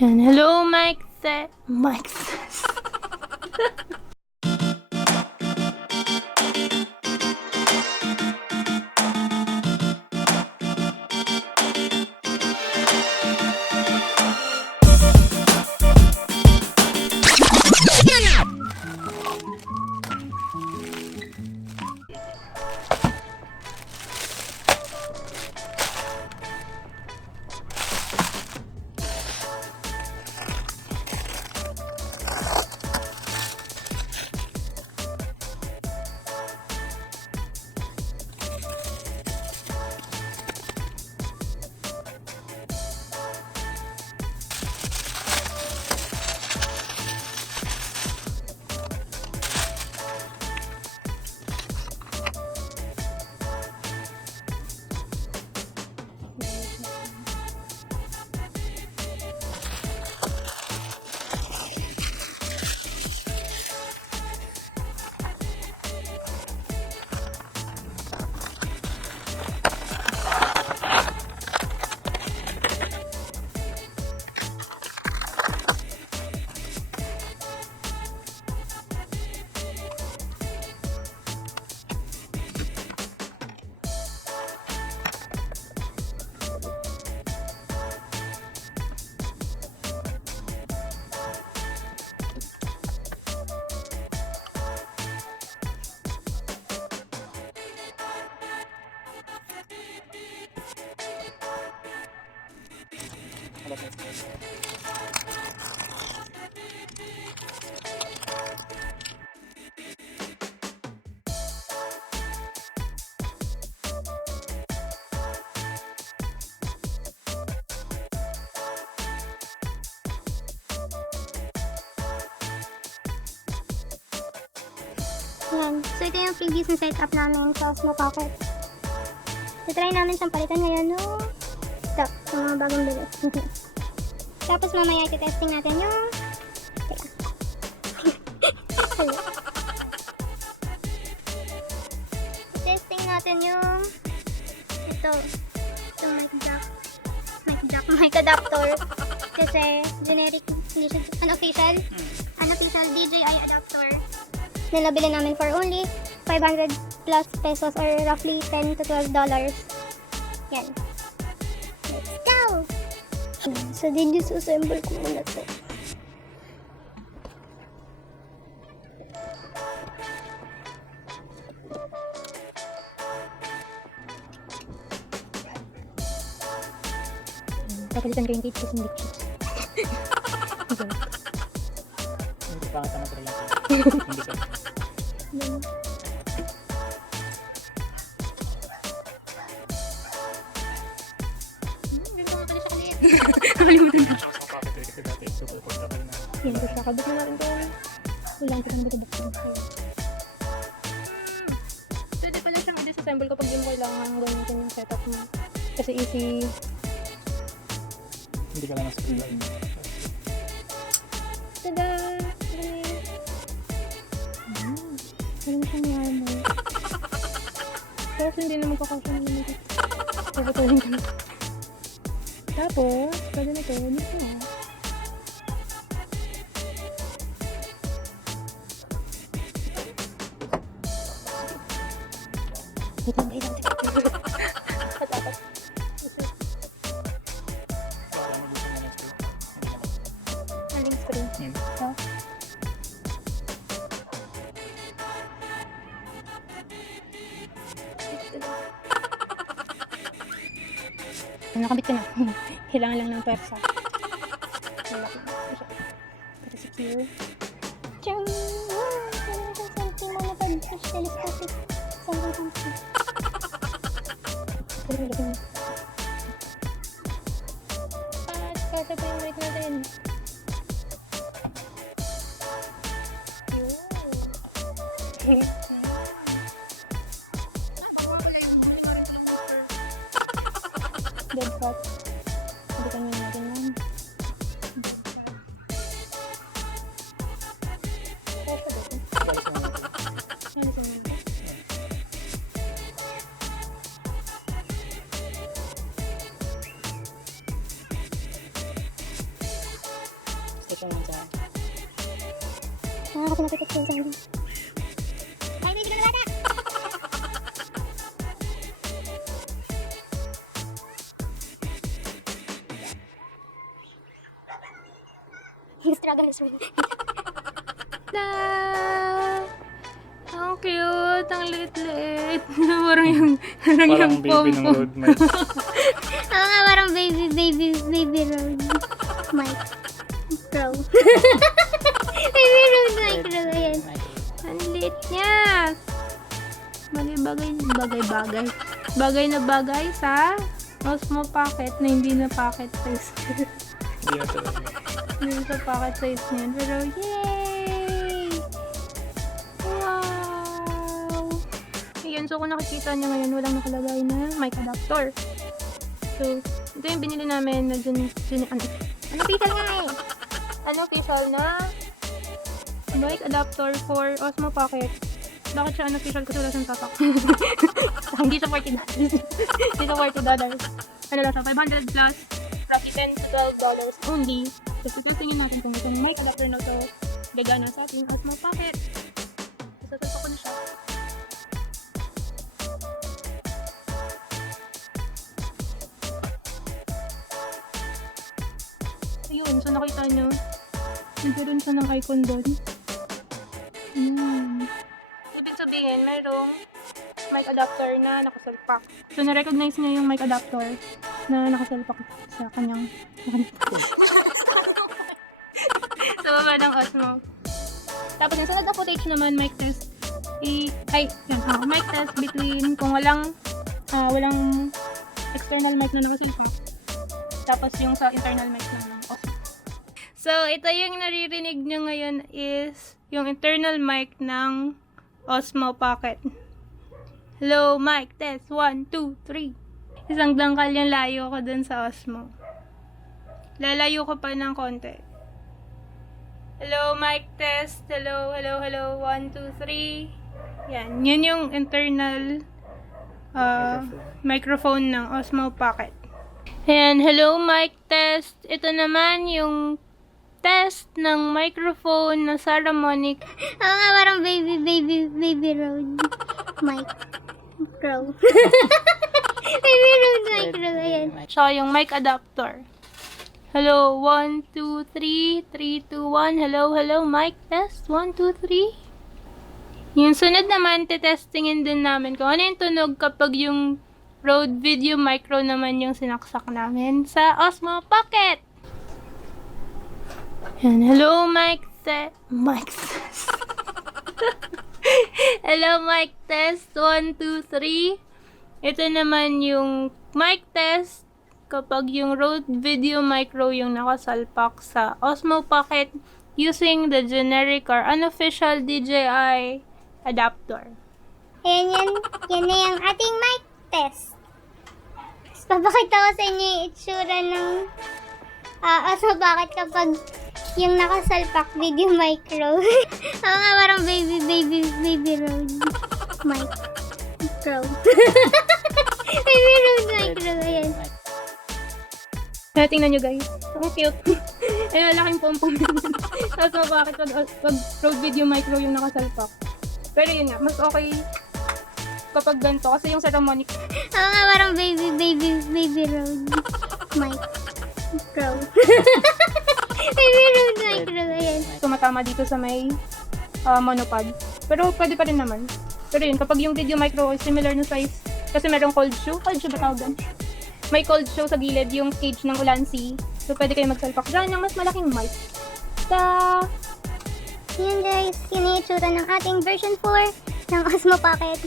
And hello, Mike. Mike. Yan. So, ito yung previous na setup namin sa Osmo Pocket. Try namin siyang palitan ngayon no? Ito, sa mga bagong bilis. Tapos mamaya iti-testing natin yung... Teka. Testing natin yung... Ito. Itong mic adapter. Kasi generic, hindi siya unofficial. Unofficial DJI adapter. Na nabili namin for only 500 plus pesos or roughly $10 to $12. Yan. Let's go! So, assemble ko muna to. Papalitan ko yung date kasi hindi chips. Hindi pa nga talaga. Hindi ka. Ganito nga pala siya kaliit. Nakalimutan na. Osmo Pocket kasi dati super portable na. Yan ko siya. Kabit na natin ito. Ilang ko na butubok. Pwede pala siyang disassemble kapag di mo kailangan gamitin yung setup mo. Kasi easy. Hindi ka lang nasa line. Tada! Alam mo siyang normal. Pero hindi naman kakasya na naman ito. Pagpatuloy ko na. Tapos, pwede na ito. Dito na. Wait lang. Patapos. Wala mo dito na next week. Aling screen. Hindi naman. Ha? Nakabit ko na. Kailangan lang ng pwersa. Malaki na. Para secure. Tiyang! Something mo na pag-push telescopic. Something. Pero malaki na. Kasi pa yung mic natin. Yun. Dead cut. Sabitan nyo natin yan. Kaya siya dito. Nalisan natin. Kaya kasi nakikita sa isang din. Ay, hindi ka na bata! Struggle is real. Na! Ang cute! Ang liit-liit. Parang Parang yung baby ng pom-pom. road mic. Oo nga, parang baby road. Mic. Pro. Baby road mic. Ayan. Ang liit niya! Bagay. Bagay na bagay sa Osmo Pocket na hindi na pocket size. Hindi na talaga. Hindi sa pocket size niyan. Pero yay! Wow! Ayan, so kung nakikita niyo ngayon, walang nakalagay na mic adapter. So, ito yung binili namin na unofficial nga eh! Unofficial na mic adapter for Osmo Pocket. Bakit siya unofficial? Kasi wala siyang tatak. Hindi siya $40. Hindi siya $40. Ano lang siya? 500 plus roughly $10-12 only. So, tingin natin kung itong mic adapter na ito gagana sa ating Osmo Pocket. So, sasapak ko na siya. Ayun, so nakita nyo, nagkaroon siya ng icon doon. Ibig sabihin, mayroong mic adapter na nakasalpak. So, na-recognize niya yung mic adapter na nakasalpak sa kanyang sa baba ng Osmo. Tapos, yung sunod na footage naman, mic test. Mic test between kung walang external mic na nakasalpak. Tapos, yung sa internal mic ng Osmo. So, ito yung naririnig nyo ngayon is yung internal mic ng Osmo Pocket. Hello, mic test. 1, 2, 3. Isang dangkal yung layo ko dun sa Osmo. Lalayo ko pa ng konti. Hello, mic test. Hello. 1, 2, 3. Yan. Yun yung internal microphone ng Osmo Pocket. Ayan. Hello, mic test. Ito naman yung test ng microphone na Saramonic. Oo nga, parang baby road. Mic. Pro. Baby road mic. Ayan. Tsaka yung mic adapter. Hello, 1, 2, 3. 3, 2, 1. Hello, mic test. 1, 2, 3. Yung sunod naman, testingin din namin kung ano yung tunog kapag yung RODE VideoMicro naman yung sinaksak namin sa Osmo Pocket. Yan. Hello, mic test. Hello, mic test. 1, 2, 3. Ito naman yung mic test kapag yung RODE VideoMicro yung nakasalpak sa Osmo Pocket using the generic or unofficial DJI adapter. Ayan yan na yung ating mic test. Papakita ko sa inyo yung itsura ng Osmo Pocket kapag yung nakasalpak VideoMicro. Oo nga, parang baby road. Mic. Pro. Baby road micro. Ayan. Tingnan nyo guys. Ang cute. Ayun, laking pom-pom yun. Tapos bakit pag RODE VideoMicro yung nakasalpak. Pero yun nga, mas okay kapag ganito. Kasi yung Saramonic. Oo nga, parang baby road. Mic. Pro. Baby road micro. Ayan. Tumatama dito sa may monopod. Pero pwede pa rin naman. Pero yun, kapag yung VideoMicro is similar na size, kasi merong cold shoe ba tawag doon? May cold shoe sa gilid, yung cage ng Ulansi. So, pwede kayo magsalpak dyan yung mas malaking mic. Yan guys, yun yung itsura ng ating version 4 ng Osmo Pocket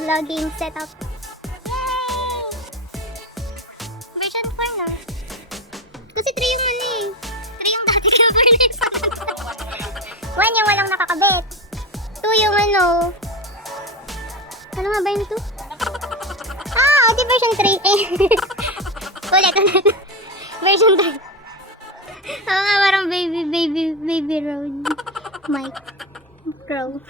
vlogging setup. Yay! Version 4 na. Kasi 3 yung ano eh. 3 yung dati kaya 4 next. 1 yung walang nakakabit. 2 yung ano. Ano nga ba yung 2? Di version 3 eh. Ulit. Version 3. Oo nga, parang baby road. Mic. Pro.